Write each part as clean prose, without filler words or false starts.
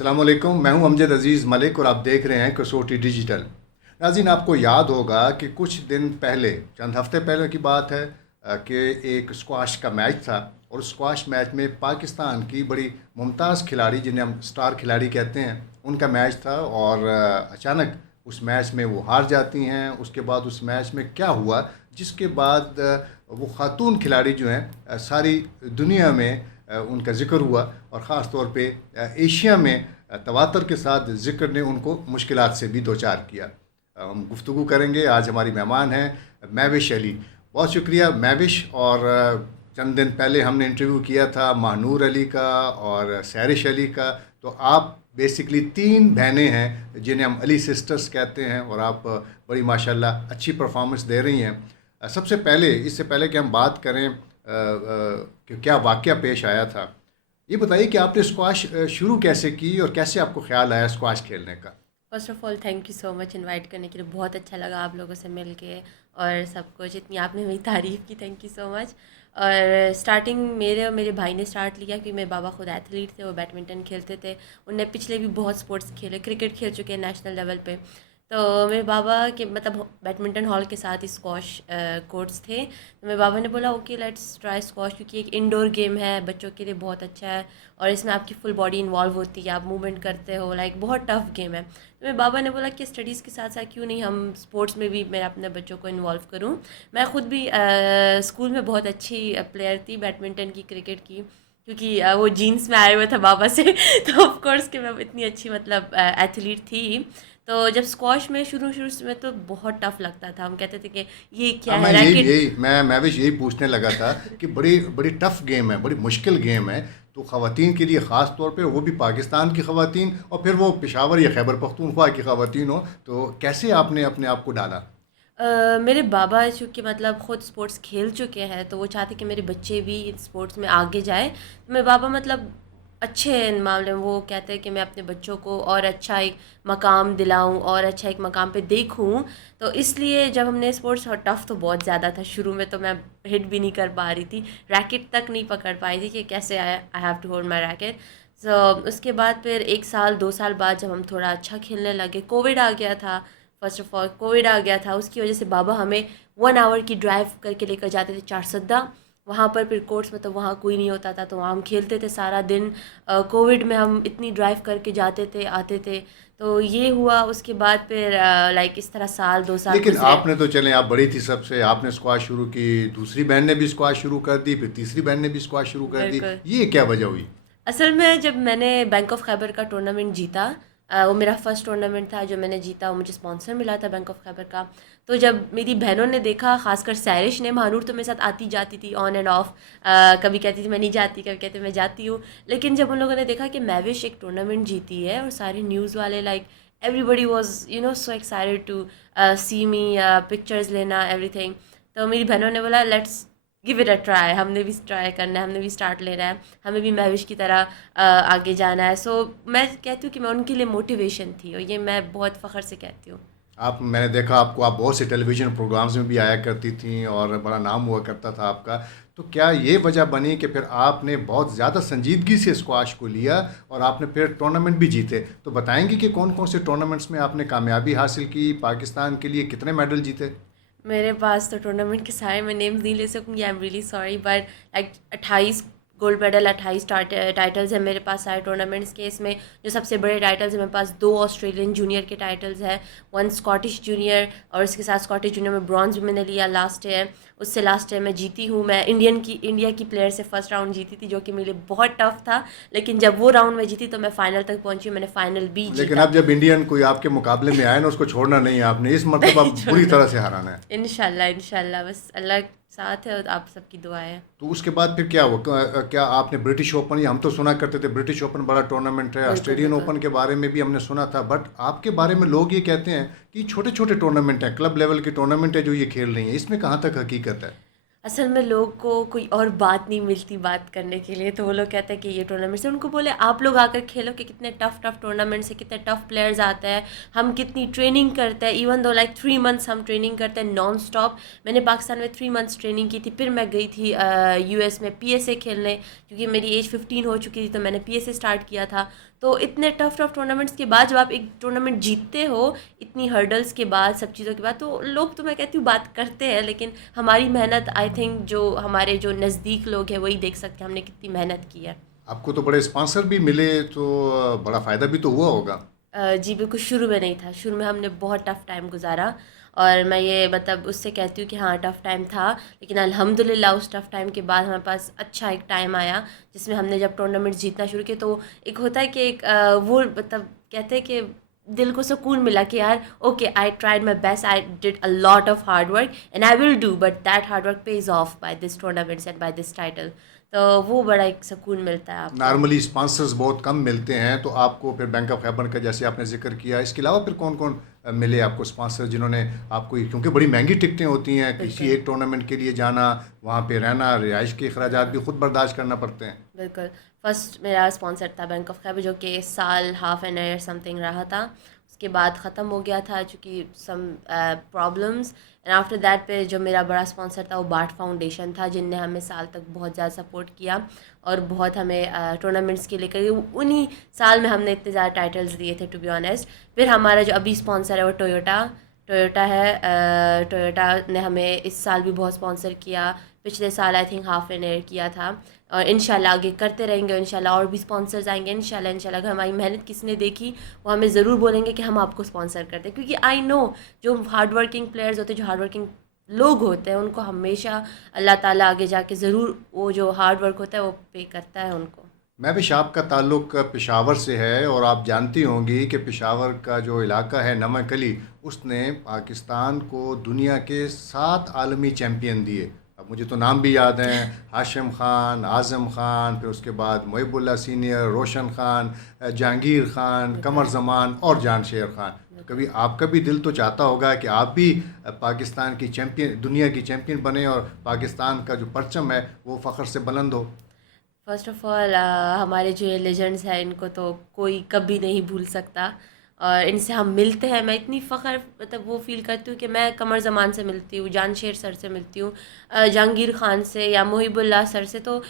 السلام علیکم، میں ہوں امجد عزیز ملک اور آپ دیکھ رہے ہیں کسوٹی ڈیجیٹل۔ ناظرین، آپ کو یاد ہوگا کہ کچھ دن پہلے، چند ہفتے پہلے کی بات ہے کہ ایک اسکواش کا میچ تھا، اور اسکواش میچ میں پاکستان کی بڑی ممتاز کھلاڑی جنہیں ہم سٹار کھلاڑی کہتے ہیں ان کا میچ تھا، اور اچانک اس میچ میں وہ ہار جاتی ہیں۔ اس کے بعد اس میچ میں کیا ہوا، جس کے بعد وہ خاتون کھلاڑی جو ہیں ساری دنیا میں ان کا ذکر ہوا، اور خاص طور پہ ایشیا میں تواتر کے ساتھ ذکر نے ان کو مشکلات سے بھی دوچار کیا۔ ہم گفتگو کریں گے، آج ہماری مہمان ہیں مہوش علی۔ بہت شکریہ مہوش۔ اور چند دن پہلے ہم نے انٹرویو کیا تھا ماہنور علی کا اور سہرش علی کا، تو آپ بیسکلی 3 بہنیں ہیں جنہیں ہم علی سسٹرز کہتے ہیں، اور آپ بڑی ماشاءاللہ اچھی پرفارمنس دے رہی ہیں۔ سب سے پہلے، اس سے پہلے کہ ہم بات کریں کہ کیا واقعہ پیش آیا تھا، یہ بتائیے کہ آپ نے اسکواش شروع کیسے کی اور کیسے آپ کو خیال آیا اسکواش کھیلنے کا؟ First of all thank you so much invite کرنے کے لیے، بہت اچھا لگا آپ لوگوں سے مل کے، اور سب کچھ اتنی آپ نے میری تعریف کی، تھینک یو سو مچ۔ اور اسٹارٹنگ میرے اور میرے بھائی نے اسٹارٹ لیا، کیونکہ میرے بابا خود ایتھلیٹ تھے، وہ بیڈمنٹن کھیلتے تھے، انہوں نے پچھلے بھی بہت اسپورٹس کھیلے، کرکٹ کھیل چکے ہیں نیشنل لیول پہ۔ تو میرے بابا کے مطلب بیڈمنٹن ہال کے ساتھ اسکواش کورٹس تھے، تو میرے بابا نے بولا اوکے لیٹس ٹرائی اسکواش، کیونکہ ایک انڈور گیم ہے، بچوں کے لیے بہت اچھا ہے، اور اس میں آپ کی فل باڈی انوالو ہوتی ہے، آپ موومنٹ کرتے ہو، لائک بہت ٹف گیم ہے۔ تو میرے بابا نے بولا کہ اسٹڈیز کے ساتھ ساتھ کیوں نہیں ہم اسپورٹس میں بھی میں اپنے بچوں کو انوالو کروں۔ میں خود بھی اسکول میں بہت اچھی پلیئر تھی بیڈمنٹن کی، کرکٹ کی، کیونکہ وہ جینس میں آئے ہوئے تھا بابا سے تو آف کورس کہ میں اتنی اچھی مطلب ایتھلیٹ تھی۔ تو جب اسکواش میں شروع میں تو بہت ٹف لگتا تھا، ہم کہتے تھے کہ یہ ہاں، کیا ہے ریکٹ۔ میں بھی یہی پوچھنے لگا تھا کہ بڑی بڑی ٹف گیم ہے، بڑی مشکل گیم ہے، تو خواتین کے لیے خاص طور پہ، وہ بھی پاکستان کی خواتین، اور پھر وہ پشاور یا خیبر پختونخوا کی خواتین ہو، تو کیسے آپ نے اپنے آپ کو ڈالا؟ میرے بابا چونکہ مطلب خود اسپورٹس کھیل چکے ہیں، تو وہ چاہتے کہ میرے بچے بھی اسپورٹس میں آگے جائیں۔ تو میرے بابا مطلب اچھے ہیں ان معاملے میں، وہ کہتے ہیں کہ میں اپنے بچوں کو اور اچھا ایک مقام دلاؤں اور اچھا ایک مقام پہ دیکھوں۔ تو اس لیے جب ہم نے اسپورٹس، اور ٹف تو بہت زیادہ تھا شروع میں، تو میں ہٹ بھی نہیں کر پا رہی تھی، ریکٹ تک نہیں پکڑ پائی تھی کہ کیسے I have to hold my racket. So اس کے بعد پھر 1 سال 2 سال بعد جب ہم تھوڑا اچھا کھیلنے لگے، کووڈ آ گیا تھا۔ فرسٹ آف آل کووڈ آ گیا تھا، اس کی وجہ سے بابا ہمیں 1 آور کی ڈرائیو کر کے لے کر جاتے تھے چارسدہ، وہاں پر پھر کورٹس میں تو وہاں کوئی نہیں ہوتا تھا، تو وہاں ہم کھیلتے تھے سارا دن۔ کووڈ میں ہم اتنی ڈرائیو کر کے جاتے تھے آتے تھے، تو یہ ہوا۔ اس کے بعد پھر لائک اس طرح 1 2 سال لیکن گزرے۔ آپ نے تو، چلیں آپ بڑی تھی سب سے، آپ نے اسکواش شروع کی، دوسری بہن نے بھی اسکواش شروع کر دی، پھر تیسری بہن نے بھی اسکواش شروع کر دی، بالکل، یہ کیا وجہ ہوئی؟ اصل میں جب میں نے بینک آف خیبر کا ٹورنامنٹ جیتا، وہ میرا فرسٹ ٹورنامنٹ تھا جو میں نے جیتا، وہ مجھے اسپانسر ملا تھا بینک آف خیبر کا۔ تو جب میری بہنوں نے دیکھا، خاص کر سیرش نے، مہانور تو میرے ساتھ آتی جاتی تھی آن اینڈ آف، کبھی کہتی تھی میں نہیں جاتی، کبھی کہتی میں جاتی ہوں، لیکن جب ان لوگوں نے دیکھا کہ مہوش ایک ٹورنامنٹ جیتی ہے، اور سارے نیوز والے like everybody was so excited to see me, pictures لینا ایوری تھنگ، تو میری بہنوں نے بولا let's give it a try, ہم نے بھی ٹرائی کرنا ہے، ہم نے بھی اسٹارٹ لینا ہے، ہمیں بھی مہوش کی طرح آگے جانا ہے۔ سو میں کہتی ہوں کہ میں ان کے لیے موٹیویشن تھی، اور یہ میں بہت فخر سے کہتی ہوں۔ میں نے دیکھا آپ کو، آپ بہت سے ٹیلی ویژن پروگرامز میں بھی آیا کرتی تھیں اور بڑا نام ہوا کرتا تھا آپ کا، تو کیا یہ وجہ بنی کہ پھر آپ نے بہت زیادہ سنجیدگی سے اسکواش کو لیا اور آپ نے پھر ٹورنامنٹ بھی جیتے؟ تو بتائیں گے کہ کون کون سے ٹورنامنٹس میں آپ نے کامیابی حاصل کی، پاکستان کے لیے کتنے میڈل جیتے؟ میرے پاس تو ٹورنامنٹ کے سارے میں نیمز نہیں لے سکوں گی، I am really sorry, but like 28 gold medal, 28 titles ہیں میرے پاس سارے ٹورنامنٹس کے۔ اس میں جو سب سے بڑے ٹائٹلز ہیں، میرے پاس 2 آسٹریلین جونیئر کے ٹائٹلز ہیں، 1 اسکاٹش جونیئر، اور اس کے ساتھ اسکاٹش جونیئر میں برانز بھی میں نے لیا لاسٹ ایئر، اس سے لاسٹ ایئر میں جیتی ہوں۔ میں انڈیا کی پلیئر سے فرسٹ راؤنڈ جیتی تھی، جو کہ میرے لیے بہت ٹف تھا، لیکن جب وہ راؤنڈ میں جیتی تو میں فائنل تک پہنچی، میں نے فائنل بھی لیکن جیتا۔ اب جب انڈین کوئی آپ کے مقابلے میں آئے نا، اس کو چھوڑنا نہیں ہے آپ نے، اس مرتبہ بری طرح سے ہرانا ہے۔ انشاءاللہ بس اللہ ساتھ ہے، اور آپ سب کی دعا ہے۔ تو اس کے بعد پھر کیا ہوا؟ کیا آپ نے برٹش اوپن، ہم تو سنا کرتے تھے برٹش اوپن بڑا ٹورنامنٹ ہے، بالکل آسٹریلین بالکل۔ اوپن کے بارے میں بھی ہم نے سنا تھا، بٹ آپ کے بارے میں لوگ یہ کہتے ہیں کہ یہ چھوٹے چھوٹے ٹورنامنٹ ہیں، کلب لیول کے ٹورنامنٹ ہیں جو یہ کھیل رہی ہیں، اس میں کہاں تک حقیقت ہے؟ اصل میں لوگ کو کوئی اور بات نہیں ملتی بات کرنے کے لیے، تو وہ لوگ کہتے ہیں کہ یہ ٹورنامنٹس ہیں، ان کو بولے آپ لوگ آ کر کھیلو کہ کتنے ٹف ٹورنامنٹس ہیں، کتنے ٹف پلیئرز آتے ہیں، ہم کتنی ٹریننگ کرتے ہیں، ایون دو لائک 3 منتھس ہم ٹریننگ کرتے ہیں نان اسٹاپ۔ میں نے پاکستان میں 3 منتھس ٹریننگ کی تھی، پھر میں گئی تھی یو ایس میں پی ایس اے کھیلنے، کیونکہ میری ایج 15 ہو چکی تھی، تو میں نے پی ایس اے اسٹارٹ کیا تھا۔ تو اتنے ٹف ٹورنامنٹس کے بعد جب آپ ایک ٹورنامنٹ جیتتے ہو اتنی ہرڈلس کے بعد سب چیزوں کے بعد، تو لوگ تو میں کہتی ہوں بات کرتے ہیں، لیکن ہماری محنت آئی تھنک جو ہمارے جو نزدیک لوگ ہیں وہی دیکھ سکتے ہیں ہم نے کتنی محنت کی ہے. آپ کو تو بڑے اسپانسر بھی ملے، تو بڑا فائدہ بھی تو ہوا ہوگا. جی بالکل، شروع میں نہیں تھا، شروع میں ہم نے بہت ٹف ٹائم گزارا، اور میں یہ مطلب اس سے کہتی ہوں کہ ہاں ٹف ٹائم تھا، لیکن الحمدللہ اس ٹف ٹائم کے بعد ہمارے پاس اچھا ایک ٹائم آیا جس میں ہم نے جب ٹورنامنٹ جیتنا شروع کیا، تو ایک ہوتا ہے کہ ایک وہ مطلب کہتے ہیں کہ دل کو سکون ملا کہ یار okay I tried my best, I did a lot of hard work and I will do, but that hard work pays off by this tournaments and by this title. تو وہ بڑا ایک سکون ملتا ہے آپ کو. نارملی اسپانسرز بہت کم ملتے ہیں، تو آپ کو پھر بینک آف خیبر کا جیسے آپ نے ذکر کیا، اس کے علاوہ پھر کون کون ملے آپ کو اسپانسر جنہوں نے آپ کو، کیونکہ بڑی مہنگی ٹکٹیں ہوتی ہیں کسی ایک ٹورنامنٹ کے لیے جانا، وہاں پہ رہنا، رہائش کے اخراجات بھی خود برداشت کرنا پڑتے ہیں. بالکل. فرسٹ میرا اسپانسر تھا بینک آف خیبر، جو کہ سال half an year something رہا تھا، اس کے بعد ختم ہو گیا تھا چونکہ some problems. And after that پہ جو میرا بڑا اسپانسر تھا وہ باٹ فاؤنڈیشن تھا، جن نے ہمیں سال تک بہت زیادہ سپورٹ کیا اور بہت ہمیں ٹورنامنٹس کے لے کر، انہی سال میں ہم نے اتنے زیادہ ٹائٹلز دیے تھے ٹو بی آنیسٹ. پھر ہمارا جو ابھی اسپانسر ہے وہ ٹویوٹا ہے. ٹویوٹا نے ہمیں اس سال بھی بہت اسپانسر کیا، پچھلے سال I think half an year کیا تھا، اور انشاءاللہ آگے کرتے رہیں گے. انشاءاللہ اور بھی اسپانسرز آئیں گے انشاءاللہ. اگر ہماری محنت کسی نے دیکھی وہ ہمیں ضرور بولیں گے کہ ہم آپ کو اسپانسر کرتے ہیں، کیونکہ آئی نو جو ہارڈ ورکنگ پلیئرز ہوتے ہیں، جو ہارڈ ورکنگ لوگ ہوتے ہیں، ان کو ہمیشہ اللہ تعالیٰ آگے جا کے ضرور وہ جو ہارڈ ورک ہوتا ہے وہ پے کرتا ہے ان کو. میں بھی شاپ کا تعلق پشاور سے ہے، اور آپ جانتی ہوں گی کہ پشاور کا جو علاقہ ہے نمک علی، اس نے پاکستان کو دنیا کے 7 عالمی چیمپئن دیے. اب مجھے تو نام بھی یاد ہیں، ہاشم خان، اعظم خان، پھر اس کے بعد محب اللہ سینئر، روشن خان، جہانگیر خان، قمر زمان اور جان شیر خان. کبھی آپ کا بھی دل تو چاہتا ہوگا کہ آپ بھی پاکستان کی چیمپئن، دنیا کی چیمپئن بنے، اور پاکستان کا جو پرچم ہے وہ فخر سے بلند ہو. فرسٹ آف آل ہمارے جو یہ لیجنڈس ہیں ان کو تو کوئی کبھی نہیں بھول سکتا، اور ان سے ہم ملتے ہیں. میں اتنی فخر مطلب وہ فیل کرتی ہوں کہ میں قمر زمان سے ملتی ہوں، جان شیر سر سے ملتی ہوں، جہانگیر خان سے یا محب اللہ سر سے، تو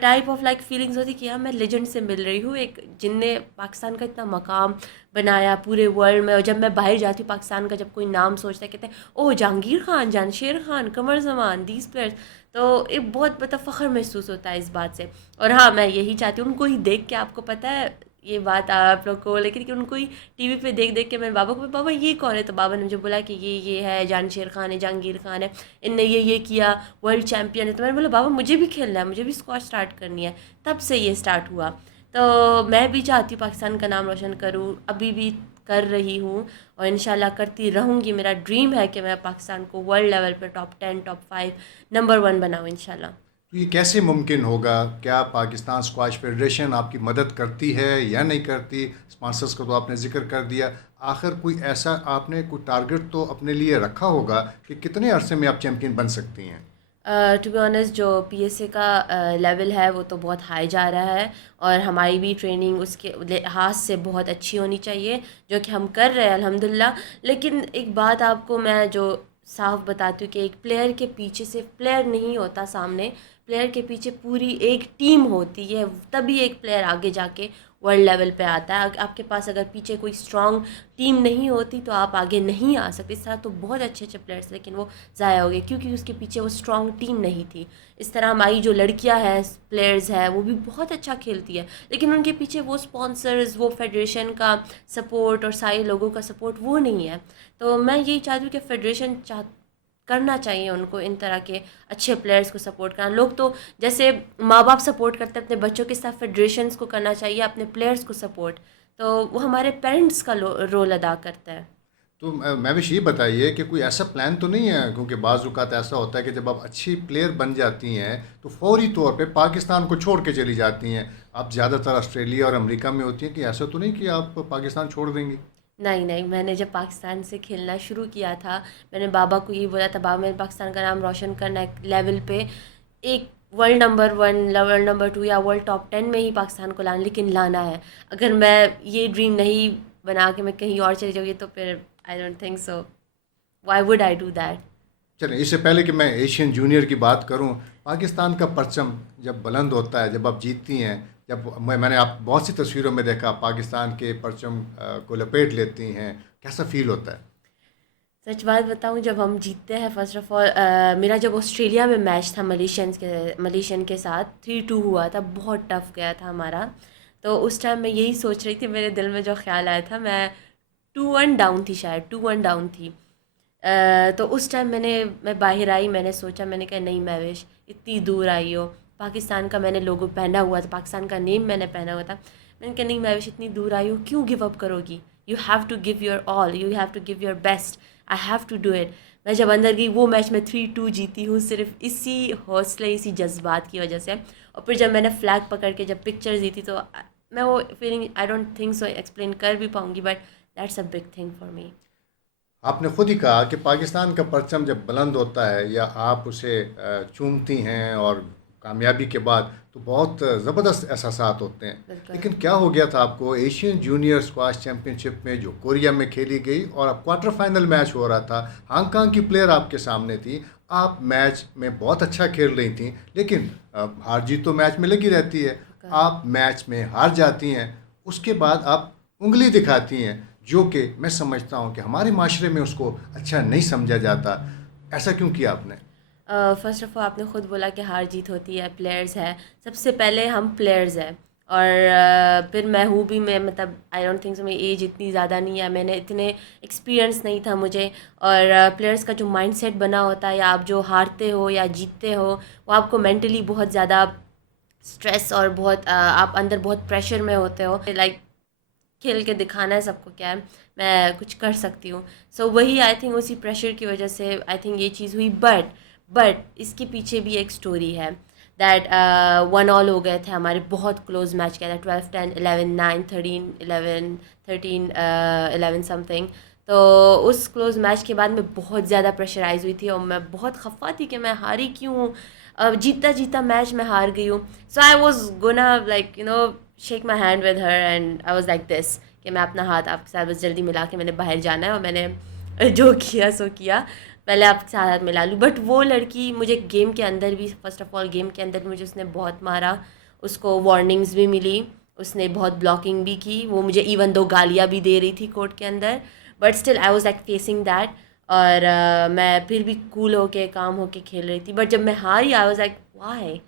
ٹائپ آف لائک فیلنگز ہوتی کہ یار میں لیجنڈ سے مل رہی ہوں، ایک جن نے پاکستان کا اتنا مقام بنایا پورے ورلڈ میں. اور جب میں باہر جاتی ہوں پاکستان کا جب کوئی نام سوچتا ہے کہتے ہیں اوہ جہانگیر خان، جان شیر خان، قمر زمان، دیز پلیئرس، تو ایک بہت مطلب فخر محسوس ہوتا ہے اس بات سے. اور ہاں میں یہی چاہتی ہوں ان کو ہی دیکھ کے، آپ کو پتہ ہے یہ بات آپ لوگ کو، لیکن کہ ان کو ہی ٹی وی پہ دیکھ کے میں بابا کو، بابا یہ کون ہے، تو بابا نے مجھے بولا کہ یہ ہے جان شیر خان ہے، جہانگیر خان ہے، ان نے یہ کیا، ورلڈ چیمپئن ہے. تو میں نے بولا بابا مجھے بھی کھیلنا ہے، مجھے بھی اسکواش اسٹارٹ کرنی ہے. تب سے یہ اسٹارٹ ہوا. تو میں بھی چاہتی ہوں پاکستان کا نام روشن کروں، ابھی بھی کر رہی ہوں اور انشاءاللہ کرتی رہوں گی. میرا ڈریم ہے کہ میں پاکستان کو ورلڈ لیول پہ ٹاپ 10 ٹاپ 5 نمبر 1 بناؤں انشاءاللہ. تو یہ کیسے ممکن ہوگا؟ کیا پاکستان اسکواش فیڈریشن آپ کی مدد کرتی ہے یا نہیں کرتی؟ اسپانسرس کا تو آپ نے ذکر کر دیا. آخر کوئی ایسا آپ نے کوئی ٹارگٹ تو اپنے لیے رکھا ہوگا کہ کتنے عرصے میں آپ چیمپئن بن سکتی ہیں؟ ٹو بی آنیسٹ جو پی ایس اے کا لیول ہے وہ تو بہت ہائی جا رہا ہے، اور ہماری بھی ٹریننگ اس کے لحاظ سے بہت اچھی ہونی چاہیے، جو کہ ہم کر رہے ہیں الحمدللہ. لیکن ایک بات آپ کو میں جو صاف بتاتی ہوں کہ ایک پلیئر کے پیچھے صرف پلیئر نہیں ہوتا، سامنے پلیئر کے پیچھے پوری ایک ٹیم ہوتی ہے، تبھی ایک پلیئر آگے جا کے ورلڈ لیول پہ آتا ہے. آپ کے پاس اگر پیچھے کوئی اسٹرانگ ٹیم نہیں ہوتی تو آپ آگے نہیں آ سکتے. اس طرح تو بہت اچھے اچھے پلیئرس لیکن وہ ضائع ہو گئے کیونکہ اس کے پیچھے وہ اسٹرانگ ٹیم نہیں تھی. اس طرح ہماری جو لڑکیاں ہیں پلیئرز ہیں وہ بھی بہت اچھا کھیلتی ہے، لیکن ان کے پیچھے وہ اسپانسرز، وہ فیڈریشن کا سپورٹ اور سارے لوگوں کا سپورٹ وہ نہیں ہے. تو میں یہی چاہتی ہوں کہ فیڈریشن کرنا چاہیے ان کو ان طرح کے اچھے پلیئرز کو سپورٹ کرنا. لوگ تو جیسے ماں باپ سپورٹ کرتے ہیں اپنے بچوں کے ساتھ، فیڈریشنز کو کرنا چاہیے اپنے پلیئرز کو سپورٹ، تو وہ ہمارے پیرنٹس کا رول ادا کرتا ہے. تو میں بھی یہ بتائیے کہ کوئی ایسا پلان تو نہیں ہے؟ کیونکہ بعض اوقات ایسا ہوتا ہے کہ جب آپ اچھی پلیئر بن جاتی ہیں تو فوری طور پہ پاکستان کو چھوڑ کے چلی جاتی ہیں. آپ زیادہ تر آسٹریلیا اور امریکہ میں ہوتی ہیں، کہ ایسا تو نہیں کہ آپ پاکستان چھوڑ دیں گی؟ نہیں، میں نے جب پاکستان سے کھیلنا شروع کیا تھا میں نے بابا کو یہی بولا تھا، بابا میں نے پاکستان کا نام روشن کرنا ہے لیول پہ، ایک ورلڈ نمبر 1، ورلڈ نمبر 2 یا ورلڈ ٹاپ 10 میں ہی پاکستان کو لانا، لیکن لانا ہے. اگر میں یہ ڈریم نہیں بنا کے میں کہیں اور چلی جاؤں گی تو پھر I don't think so, Y would I do that. چلیں، اس سے پہلے کہ میں ایشین جونیئر کی بات کروں، پاکستان کا پرچم جب بلند ہوتا ہے، جب آپ جیتتی ہیں، جب میں نے آپ بہت سی تصویروں میں دیکھا پاکستان کے پرچم کو لپیٹ لیتی ہیں، کیسا فیل ہوتا ہے؟ سچ بات بتاؤں، جب ہم جیتتے ہیں فرسٹ آف آل، میرا جب آسٹریلیا میں میچ تھا ملیشین کے ساتھ 3-2 ہوا تھا، بہت ٹف گیا تھا ہمارا. تو اس ٹائم میں یہی سوچ رہی تھی، میرے دل میں جو خیال آیا تھا، میں 2-1 ڈاؤن تھی، شاید 2-1 ڈاؤن تھی. تو اس ٹائم میں باہر آئی، میں نے سوچا، میں نے کہا نہیں مہوش، اتنی دور آئی ہو، پاکستان کا میں نے لوگو پہنا ہوا تھا، پاکستان کا نیم میں نے پہنا ہوا تھا. میں نے کہا نہیں مہوش، اتنی دور آئی ہو، کیوں گیو اپ کرو گی؟ You have to give your all, you have to give your best, I have to do it. میں جب اندر گئی، وہ میچ میں 3-2 جیتی ہوں، صرف اسی حوصلے، اسی جذبات کی وجہ سے. اور پھر جب میں نے فلیگ پکڑ کے جب پکچرز دی تھی، تو میں وہ feeling I don't think so explain کر بھی پاؤں گی، but that's a big thing for me. آپ نے خود ہی کہا کہ پاکستان کا پرچم جب بلند ہوتا ہے یا آپ اسے چومتی ہیں اور کامیابی کے بعد، تو بہت زبردست احساسات ہوتے ہیں. بالکل. لیکن کیا ہو گیا تھا آپ کو ایشین جونیئر اسکواش چیمپئن شپ میں جو کوریا میں کھیلی گئی، اور اب کوارٹر فائنل میچ ہو رہا تھا، ہانگ کانگ کی پلیئر آپ کے سامنے تھی، آپ میچ میں بہت اچھا کھیل رہی تھیں، لیکن ہار جیت تو میچ میں لگی رہتی ہے. آپ میچ میں ہار جاتی ہیں، اس کے بعد آپ انگلی دکھاتی ہیں، جو کہ میں سمجھتا ہوں کہ ہمارے معاشرے میں اس کو اچھا نہیں سمجھا جاتا. ایسا کیوں کیا آپ نے؟ فرسٹ آف آل آپ نے خود بولا کہ ہار جیت ہوتی ہے، پلیئرز ہے، سب سے پہلے ہم پلیئرز ہیں. اور پھر میں ہوں بھی، میں مطلب آئی ڈونٹ تھنک سو، میری ایج اتنی زیادہ نہیں ہے، میں نے اتنے ایکسپیرئنس نہیں تھا مجھے. اور پلیئرز کا جو مائنڈ سیٹ بنا ہوتا ہے، یا آپ جو ہارتے ہو یا جیتتے ہو، وہ آپ کو مینٹلی بہت زیادہ اسٹریس اور بہت آپ اندر بہت پریشر میں ہوتے ہو، لائک کھیل کے دکھانا ہے سب کو کیا ہے میں کچھ کر سکتی ہوں. سو وہی آئی تھنک اسی پریشر کی وجہ سے آئی تھنک یہ چیز ہوئی. بٹ اس کے پیچھے بھی ایک اسٹوری ہے، دیٹ 1-1 ہو گئے تھے ہمارے، بہت کلوز میچ کیا تھا، 12-10 11-9 13-11 سم تھنگ. تو اس کلوز میچ کے بعد میں بہت زیادہ پریشرائز ہوئی تھی، اور میں بہت خفا تھی کہ میں ہاری کیوں ہوں، جیتا جیتا میچ میں ہار گئی ہوں. So I was gonna like shake my hand with her, and I was like this کہ میں اپنا ہاتھ آپ کے ساتھ بس جلدی ملا کے میں نے باہر جانا ہے، اور میں نے جو کیا سو کیا، پہلے آپ کے ساتھ ہاتھ ملا لوں. بٹ وہ لڑکی مجھے گیم کے اندر بھی، فرسٹ آف آل گیم کے اندر بھی مجھے اس نے بہت مارا، اس کو وارننگز بھی ملی، اس نے بہت بلاکنگ بھی کی، وہ مجھے ایون دو گالیاں بھی دے رہی تھی کورٹ کے اندر، but still I was like facing that. اور میں پھر بھی کول ہو کے کام ہو کے کھیل رہی تھی. بٹ جب میں ہاری، آئی واز لائک وائی،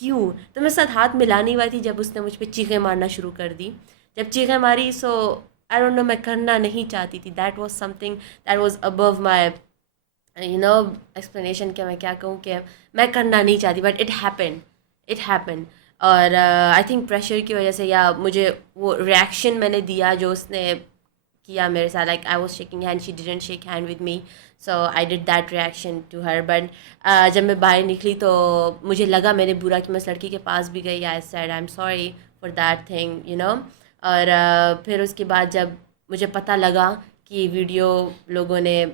کیوں؟ تو میں ساتھ ہاتھ ملانے والی تھی جب اس نے مجھ پہ چیخیں مارنا شروع کر دی. جب چیخیں ماری، سو آئی ڈونٹ نو، میں کرنا نہیں چاہتی تھی. That was something that was about my explanation, کہ میں کیا کہوں، کہ میں کرنا نہیں چاہتی، بٹ اٹ ہیپن. اور آئی تھنک پریشر کی وجہ سے، یا مجھے وہ ریئیکشن میں نے دیا جو اس نے کیا میرے ساتھ، like I was shaking hand, she didn't shake hand with me, so I did that reaction to her. But جب میں باہر نکلی تو مجھے لگا میں نے برا کہ میں اس لڑکی کے پاس بھی گئی، I said I am sorry for that thing. اور پھر اس کے بعد جب مجھے پتہ لگا کہ ویڈیو لوگوں نے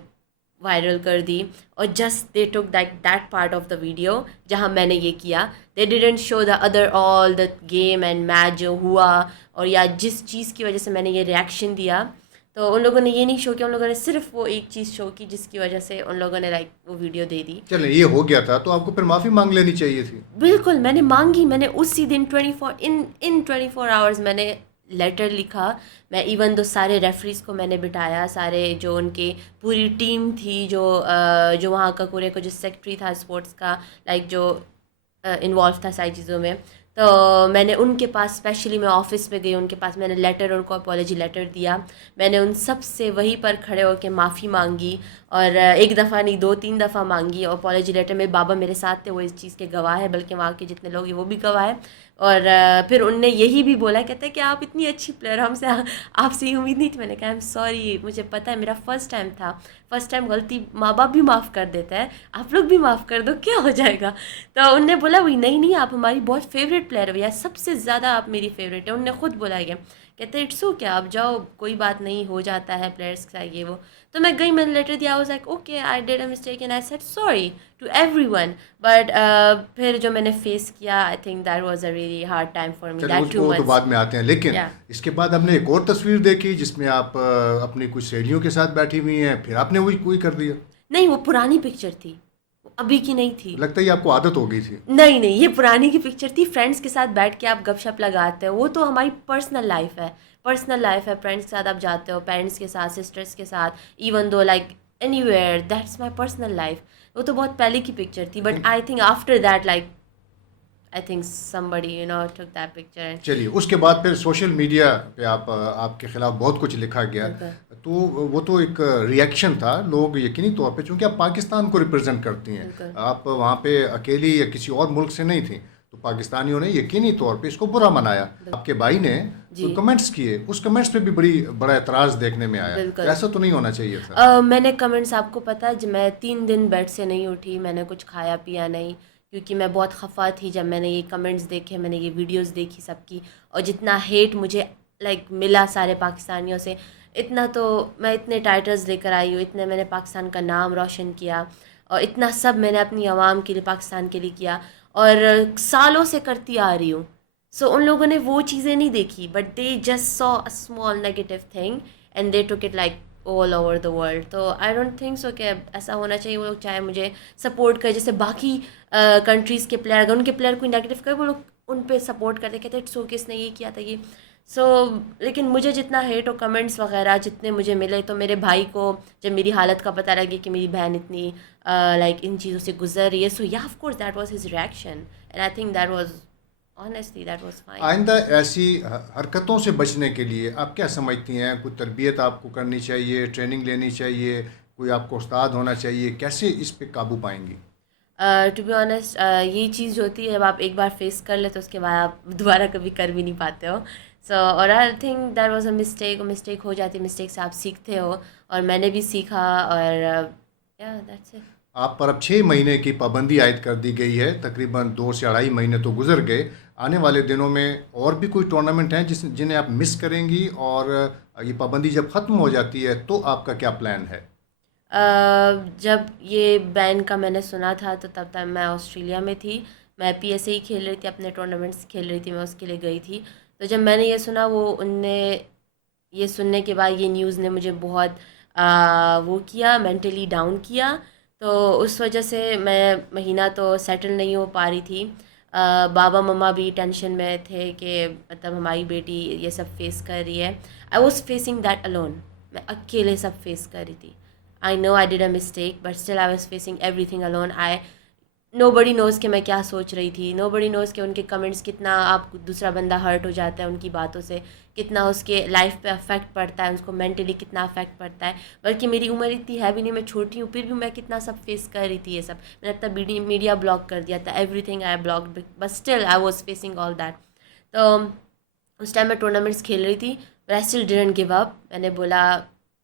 وائرل کر دی، اور just they took that part of the video جہاں میں نے یہ کیا، they didn't show the other all the game and match جو ہوا، اور یا جس چیز کی وجہ سے میں نے یہ ریئیکشن دیا، تو ان لوگوں نے یہ نہیں شو کیا، ان لوگوں نے صرف وہ ایک چیز شو کی جس کی وجہ سے ان لوگوں نے لائک وہ ویڈیو دے دی. چلیں یہ ہو گیا تھا تو آپ کو پھر معافی مانگ لینی چاہیے تھی. بالکل میں نے مانگی، میں نے اسی دن 24 آورز میں نے لیٹر لکھا. میں ایون دو سارے ریفریز کو میں نے بٹھایا، سارے جو ان کے پوری ٹیم تھی، جو وہاں کا کوریا کا جو سیکٹری تھا اسپورٹس کا، لائک جو انوالو تھا ساری چیزوں میں، تو میں نے ان کے پاس اسپیشلی، میں آفس میں گئی ان کے پاس، میں نے لیٹر ان کو اپالوجی لیٹر دیا. میں نے ان سب سے وہیں پر کھڑے ہو کے معافی مانگی، اور ایک دفعہ نہیں 2-3 دفعہ مانگی. اور اپالوجی لیٹر میں بابا میرے ساتھ تھے، وہ اس چیز کے گواہ ہے، بلکہ وہاں کے جتنے لوگ ہیں وہ بھی گواہ ہیں. اور پھر ان نے یہی بھی بولا، کہتے ہیں کہ آپ اتنی اچھی پلیئر، ہم سے آپ سے یہ امید نہیں تھی. میں نے کہا آئی ایم سوری، مجھے پتہ ہے میرا فرسٹ ٹائم تھا، فرسٹ ٹائم غلطی ماں باپ بھی معاف کر دیتا ہے، آپ لوگ بھی معاف کر دو، کیا ہو جائے گا. تو ان نے بولا وہی نہیں آپ ہماری بہت فیوریٹ پلیئر ہو، یا سب سے زیادہ آپ میری فیوریٹ ہے. ان نے خود بولا گیا، کہتے ہیں اٹس اوکے، آپ جاؤ، کوئی بات نہیں، ہو جاتا ہے پلیئرس کا یہ وہ. تو میں گئی، میں نے لیٹر دیا، was like okay I did a mistake and I said sorry to everyone. But پھر جو میں نے فیس کیا، I think that was a really hard time for me. چلیں اس کو تو بعد میں آتے ہیں، لیکن اس کے بعد ہم نے ایک اور تصویر دیکھی جس میں آپ اپنی کچھ سہیلیوں کے ساتھ بیٹھی ہوئی ہیں، پھر آپ نے وہی کوئی کر دیا. نہیں، وہ پرانی پکچر تھی، ابھی کی نہیں تھی. لگتا ہے یہ آپ کو عادت ہو گئی تھی. نہیں نہیں، یہ پرانی کی پکچر تھی. فرینڈس کے ساتھ بیٹھ کے آپ گپ شپ لگاتے ہو، وہ تو ہماری پرسنل لائف ہے. فرینڈس کے ساتھ آپ جاتے ہو، پیرنٹس کے ساتھ، سسٹرس کے ساتھ، even though like any where, that's my personal life. وہ تو بہت پہلے کی پکچر تھی. But I think after that like I think somebody took that picture and چلیے اس کے بعد پھر سوشل میڈیا پہ آپ کے خلاف بہت کچھ لکھا گیا. تو وہ تو ایک ری ایکشن تھا. لوگ یقینی طور پہ، چونکہ آپ پاکستان کو ریپرزینٹ کرتی ہیں، آپ وہاں پہ اکیلی یا کسی اور ملک سے نہیں تھیں، تو پاکستانیوں نے یقینی طور پہ اس کو برا منایا. آپ کے بھائی نے کمنٹس کیے، اس کمنٹس پہ بھی بڑا اعتراض دیکھنے میں آیا. ایسا تو نہیں ہونا چاہیے تھا. میں نے کمنٹس، آپ کو پتا ہے میں 3 دن بیڈ سے نہیں اٹھی، میں نے کچھ کھایا پیا نہیں، کیونکہ میں بہت خفا تھی جب میں نے یہ کمنٹس دیکھے، میں نے یہ ویڈیوز دیکھی سب کی. اور جتنا ہیٹ مجھے لائک ملا سارے پاکستانیوں سے، اتنا تو میں اتنے ٹائٹلز لے کر آئی ہوں، اتنے میں نے پاکستان کا نام روشن کیا، اور اتنا سب میں نے اپنی عوام کے لیے، پاکستان کے لیے کیا، اور سالوں سے کرتی آ رہی ہوں. سو ان لوگوں نے وہ چیزیں نہیں دیکھی، but they just so a small negative thing and they took it like all over the world. تو آئی ڈونٹ تھنک سو کہ ایسا ہونا چاہیے. وہ لوگ چاہے مجھے سپورٹ کرے، جیسے باقی کنٹریز کے پلیئر، اگر ان کے پلیئر کوئی نیگیٹو کرے، وہ لوگ ان پہ سپورٹ کرتے، کہتے اٹس اوکے، اس نے یہ کیا تھا یہ. سو لیکن مجھے جتنا ہیٹ اور کمنٹس وغیرہ جتنے مجھے ملے، تو میرے بھائی کو جب میری حالت کا پتہ لگے کہ میری بہن اتنی لائک ان چیزوں سے گزر رہی ہے، سو یا of course that was his reaction and I think that was honestly that was fine. آئندہ ایسی حرکتوں سے بچنے کے لیے آپ کیا سمجھتی ہیں؟ کوئی تربیت آپ کو کرنی چاہیے، ٹریننگ لینی چاہیے، کوئی آپ کو استاد ہونا چاہیے؟ کیسے اس پہ قابو پائیں گی؟ ٹو بی آنیسٹ یہ چیز جو ہوتی ہے، جب آپ ایک بار فیس کر لیں تو اس کے بعد آپ دوبارہ کبھی کر بھی نہیں پاتے ہو. سو اور I think that was a mistake ہو جاتی ہے، مسٹیک سے آپ سیکھتے ہو، اور میں نے بھی سیکھا. اور دیٹس اٹ. آپ پر اب 6 مہینے کی پابندی عائد کر دی گئی ہے، تقریباً 2 سے 2.5 مہینے تو گزر گئے. آنے والے دنوں میں اور بھی کوئی ٹورنامنٹ ہیں جنہیں آپ مس کریں گی؟ اور یہ پابندی جب ختم ہو جاتی ہے تو آپ کا کیا پلان ہے؟ جب یہ بین کا میں نے سنا تھا تو تب تک میں آسٹریلیا میں تھی. میں پی ایس اے ہی کھیل رہی تھی، اپنے ٹورنامنٹس کھیل رہی تھی، میں اس کے لیے گئی تھی. تو جب میں نے یہ سنا، ان نے یہ سننے کے بعد یہ نیوز نے مجھے بہت وہ کیا، مینٹلی ڈاؤن کیا. تو اس وجہ سے میں مہینہ تو سیٹل نہیں ہو پا رہی تھی. بابا مما بھی ٹینشن میں تھے کہ مطلب ہماری بیٹی یہ سب فیس کر رہی ہے. I was facing that alone. میں اکیلے سب فیس کر رہی تھی. I know I did a mistake, but still I was facing everything alone. Nobody knows کہ میں کیا سوچ رہی تھی. Nobody knows کہ ان کے کمنٹس کتنا آپ دوسرا بندہ ہرٹ ہو جاتا ہے ان کی باتوں سے، کتنا اس کے لائف پہ افیکٹ پڑتا ہے، اس کو مینٹلی کتنا افیکٹ پڑتا ہے. بلکہ میری عمر اتنی ہے بھی نہیں، میں چھوٹی ہوں، پھر بھی میں کتنا سب فیس کر رہی تھی. یہ سب میں نے اپنا میڈیا بلاک کر دیا تھا، every thing I blocked, but still I was facing all that. تو اس ٹائم میں ٹورنامنٹس کھیل رہی تھی، but I still didn't give up. میں نے بولا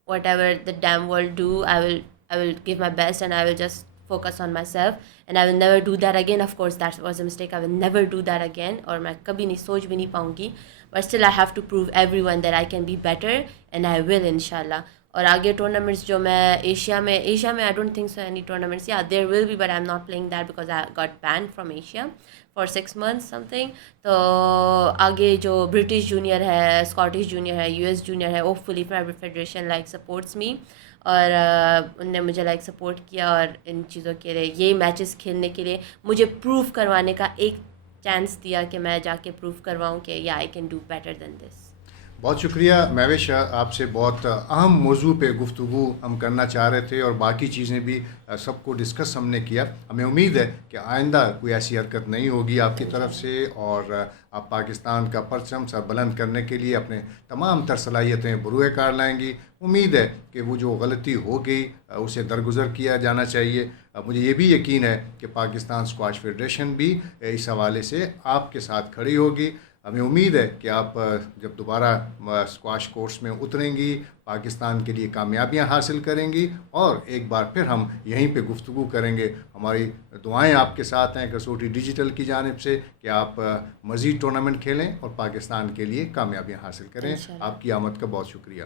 whatever the damn world do, I will give my best and I will just focus on myself and I will never do that again. Of course that was a mistake. I will never do that again, اور میں کبھی نہیں سوچ بھی نہیں پاؤں گی. But still I have to prove everyone that I can be better and I will inshallah. اور آگے ٹورنامنٹس جو میں ایشیا میں I don't think so any tournaments. Yeah, there will be, but I'm not playing that because I got banned from Asia for 6 months something. تو آگے جو British junior ہے، Scottish junior ہے، US جونیئر ہے، hope فلی private federation like sports می، اور ان نے مجھے like support کیا. اور ان چیزوں کے لیے، یہ میچز کھیلنے کے لیے مجھے پروف کروانے کا ایک چانس دیا کہ میں جا کے پروف کرواؤں کہ یا I can do better than this. بہت شکریہ مہوش. آپ سے بہت اہم موضوع پہ گفتگو ہم کرنا چاہ رہے تھے، اور باقی چیزیں بھی سب کو ڈسکس ہم نے کیا. ہمیں امید ہے کہ آئندہ کوئی ایسی حرکت نہیں ہوگی آپ کی طرف سے، اور آپ پاکستان کا پرچم سر بلند کرنے کے لیے اپنے تمام تر صلاحیتیں بروئے کار لائیں گی. امید ہے کہ وہ جو غلطی ہو گئی اسے درگزر کیا جانا چاہیے. مجھے یہ بھی یقین ہے کہ پاکستان اسکواش فیڈریشن بھی اس حوالے سے آپ کے ساتھ کھڑی ہوگی. ہمیں امید ہے کہ آپ جب دوبارہ اسکواش کورس میں اتریں گی، پاکستان کے لیے کامیابیاں حاصل کریں گی، اور ایک بار پھر ہم یہیں پہ گفتگو کریں گے. ہماری دعائیں آپ کے ساتھ ہیں کسوٹی ڈیجیٹل کی جانب سے کہ آپ مزید ٹورنامنٹ کھیلیں اور پاکستان کے لیے کامیابیاں حاصل کریں. آپ کی آمد کا بہت شکریہ.